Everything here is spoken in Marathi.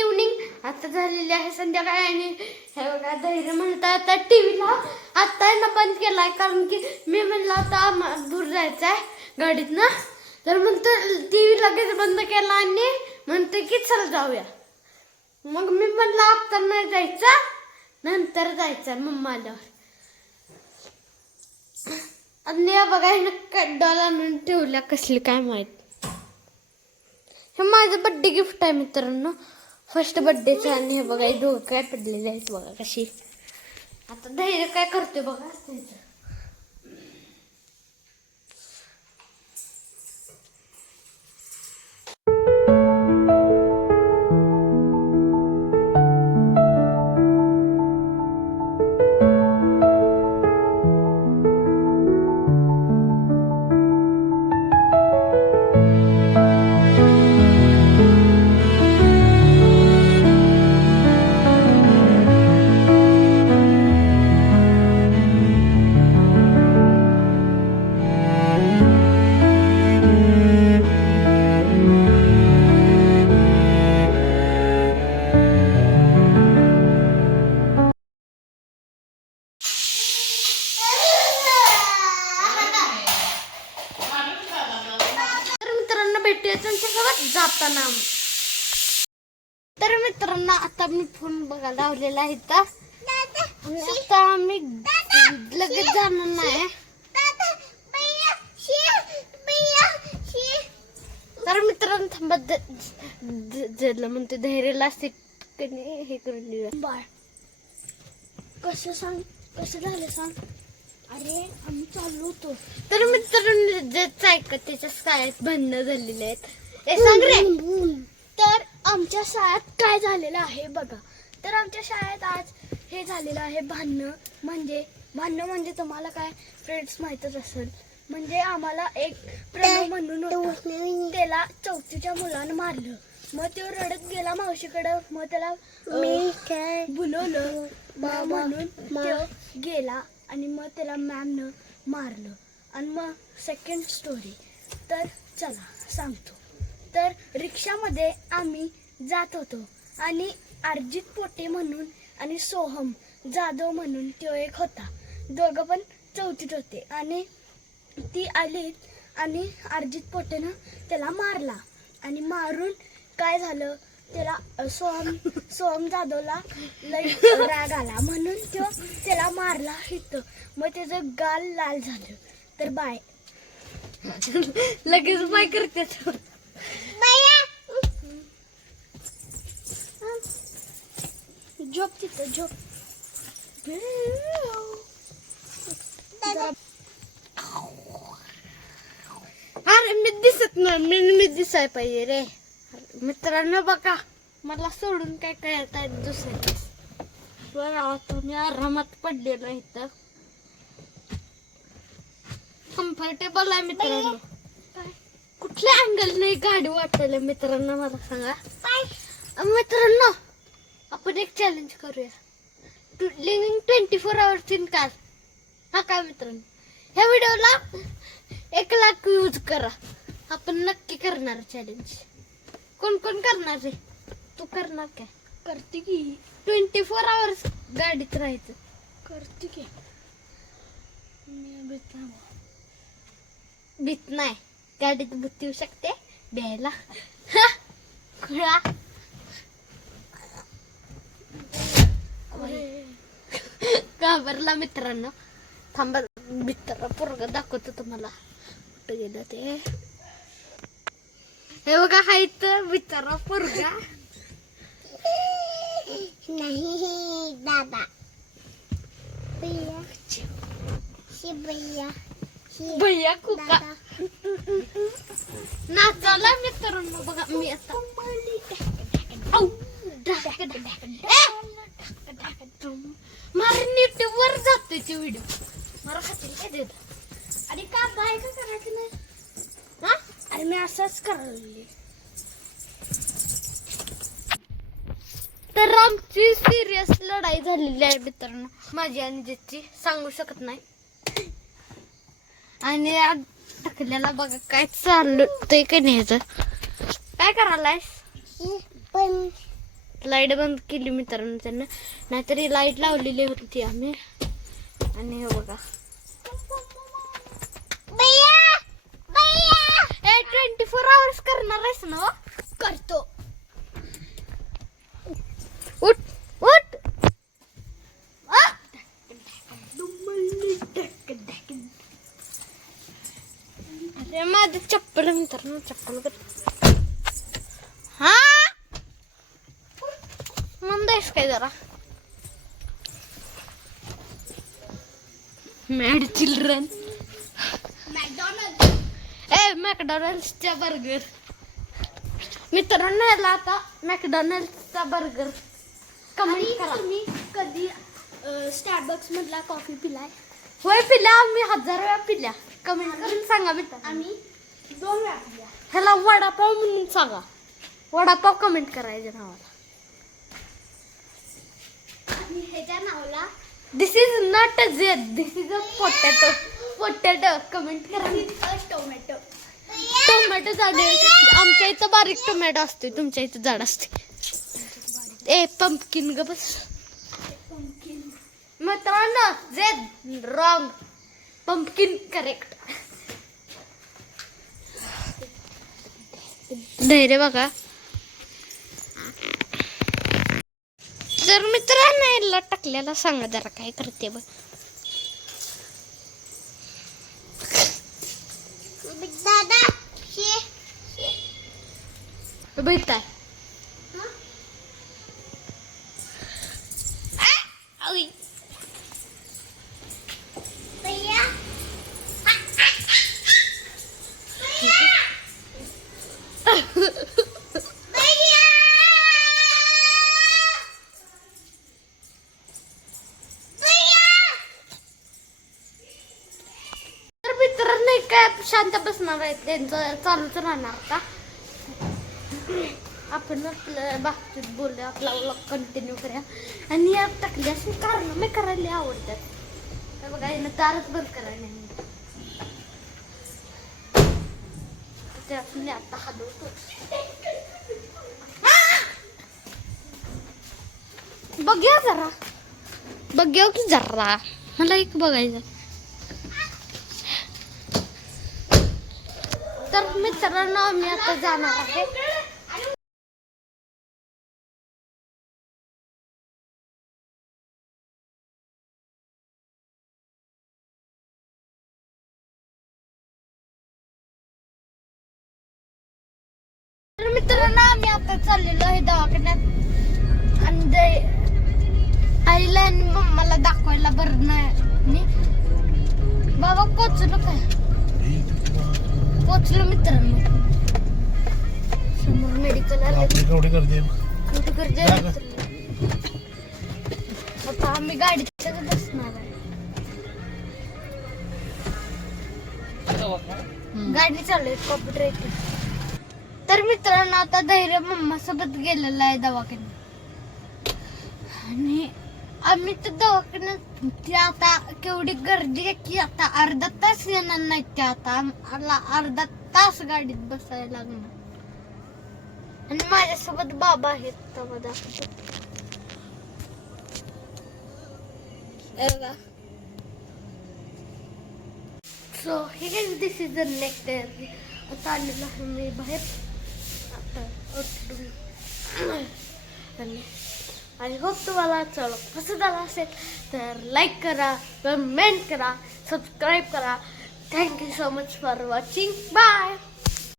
इव्हनिंग. आता झालेली आहे संध्याकाळी आणि हे बघा धैर्य म्हणता आता टीव्हीला आता ना बंद केलाय कारण की मी म्हणलं आता दूर जायचं आहे गाडीतनं. तर म्हणतं टीव्ही लगेच बंद केला आणि म्हणते की चल जाऊया. मग मी म्हणलं आता नाही जायचं, नंतर जायचं मम्मा आल्यावर. आणि बघा हे कडॉल आणून ठेवल्या कसली काय माहित. हे माझं बड्डे गिफ्ट आहे मित्रांनो, फर्स्ट बड्डेचं. आणि हे बघा दोघं काय पडलेले आहेत बघा कशी. आता धैर्य काय करते बघा त्याचं. जाताना तर मित्रांनो आता मी फोन बघा लावलेला आहे तर आता मी लगेच जाणार नाही. तर मित्रांनो थांबा म्हणते धैर्यला हे करून देऊया. बाळ कसं सांग, कसं झालं सांग. अरे आम्ही चाललो होतो तर मित्रांनो जेच ऐकत त्याच्या शाळेत भांडणं झालेले आहेत. सांग रे. तर आमच्या शाळेत काय झालेलं आहे बघा. तर आमच्या शाळेत आज हे झालेलं आहे भांडणं म्हणजे तुम्हाला काय फ्रेंड्स माहीतच असेल. म्हणजे आम्हाला एक प्रणव म्हणून होता, त्याला चौथीच्या मुलानं मारलं. मग तो रडत गेला मावशीकडं. मग त्याला बोलवलं म्हणून तो गेला आणि मग त्याला मॅमनं मारलं. आणि मग सेकंड स्टोरी तर चला सांगतो. तर रिक्षामध्ये आम्ही जात होतो आणि अर्जित पोटे म्हणून आणि सोहम जाधव म्हणून तो एक होता. दोघं पण चौथीत होते आणि ती आली आणि अर्जित पोटेनं त्याला मारला. आणि मारून काय झालं, त्याला सोहम जाधवला लई राग आला म्हणून तो त्याला मारला इथं. मग त्याचं गाल लाल झालं. तर बाय लगेच बाय करते. झोप तिथं झोप. अरे मी दिसत नाही, मी दिसाय पाहिजे रे. मित्रांनो बघा मला सोडून काय कळत आहे दुसऱ्या. बरं मी आरामात पडलेलो इथं, कम्फर्टेबल आहे मित्रांनो. कुठल्या अँगल नाही गाडी वाटलं मित्रांनो मला सांगा. मित्रांनो आपण एक चॅलेंज करूया, लिव्हिंग 24 hours इन कार. हा काय मित्रांनो, ह्या व्हिडिओला 1 लाख व्ह्यूज करा. आपण नक्की करणार चॅलेंज. कोण कोण करणार रे? तू करणार काय? करते की 24 hours गाडीत राहायचं. करते की मी भीत नाही, गाडीत भूत येऊ शकते द्यायला. खुळा घाबरला मित्रांनो. थांबा मित्र पोरगा दाखवतो तुम्हाला कुठं गेलं ते. हे बघा हा इथं बिचारा पोरगा. नाही दादा भैया कुका नाचाला मित्रांनो. बघा मी आता नीट वर जातोय ते व्हिडिओ. मला खात्री काय देत. अरे का बाय का करायचं नाही. हा अरे मी असंच करायला. तर आमची सिरियस लढाई झालेली आहे मित्रांनो, माझी आणि जितची, सांगू शकत नाही. आणि टाकल्याला बघा काय चाललंय का नाही. काय करायलायस? लाईट बंद केली मित्रांनो त्यांना, नाहीतरी लाईट लावलेली होती आम्ही. आणि हे बघा 24 आवर्स करणार आहेस ना? करतो. उठ उठ. अरे माझं चप्पल मित्रांनो, चप्पल कर. हा मंद आहेस काय जरा? Mad children. मॅकडॉनल्ड्सचा बर्गर मित्रांनो, याला आता मॅकडॉनल्ड्सचा बर्गर कमेंट करा. तुम्ही कधी स्टारबक्स मधला कॉफी पिलाय? होय पिल्या, आम्ही 1000 वेळा पिल्या. कमेंट करून सांगा मित्रांनो. आम्ही 2 वेळा पिल्या. ह्याला वडापाव म्हणून सांगा. वडापाव कमेंट करायच्या नावाला. आणि ह्याच्या नावाला this is not a Z, this is a potato. Potato comment करा. टोमॅटो. टोमॅटो झाड आमच्या इथं बारीक टोमॅटो असते, तुमच्या इथं झाड असते. ए पंपकिन ग बस. मित्रांनो झेड रॉंग, पंपकिन करेक्ट. धैर्य बघा. जर मित्रांनो याला टाकल्याला सांगा जरा काय करते बघ. दादा बैठताय काय शांत बसणार आहेत, त्यांचं चालूच राहणार का? आपण आपल्या बाबतीत बोलूया, आपला व्लॉग कंटिन्यू करूया. आणि या टाकल्या अशी कारण मी करायला आवडतात. तर बघा यानं तारच बंद करायला नाही. ते आपण आता हलवतो. बघूया जरा, बघूया की जरा, मला एक बघायचं. तर मित्रांनो आम्ही आता जाणार आहे. तर मित्रांनो आम्ही आता चाललेलो आहे दवाखान्यात. आणि आईला आणि मम्माला दाखवायला बरं नाही. मी बाबा पोचलो काय? पोचलो मित्रांनो. समोर मेडिकल आले. आता आम्ही गाडीच्या बसणार आहे. गाडी चालू आहे कॉम्प्युटर. तर मित्रांनो आता धैर्य मम्मा सोबत गेलेला आहे दवाखान्यात. आणि आम्ही तर दवाखान्यात ती आता केवढी गर्दी आहे की आता अर्धा तास येणार नाही. ते आता मला अर्धा तास गाडीत बसायला लागणार. आणि माझ्यासोबत बाबा आहेत. तेव्हा दाखवतो. सो हे दिस इज द नेक्स्ट डे. आता आलेलो आहे मी बाहेर. आता आणि आय होप तुम्हाला चलो कसं झालं असेल तर लाईक करा, कमेंट करा, सबस्क्राईब करा. Thank you so much for watching. Bye.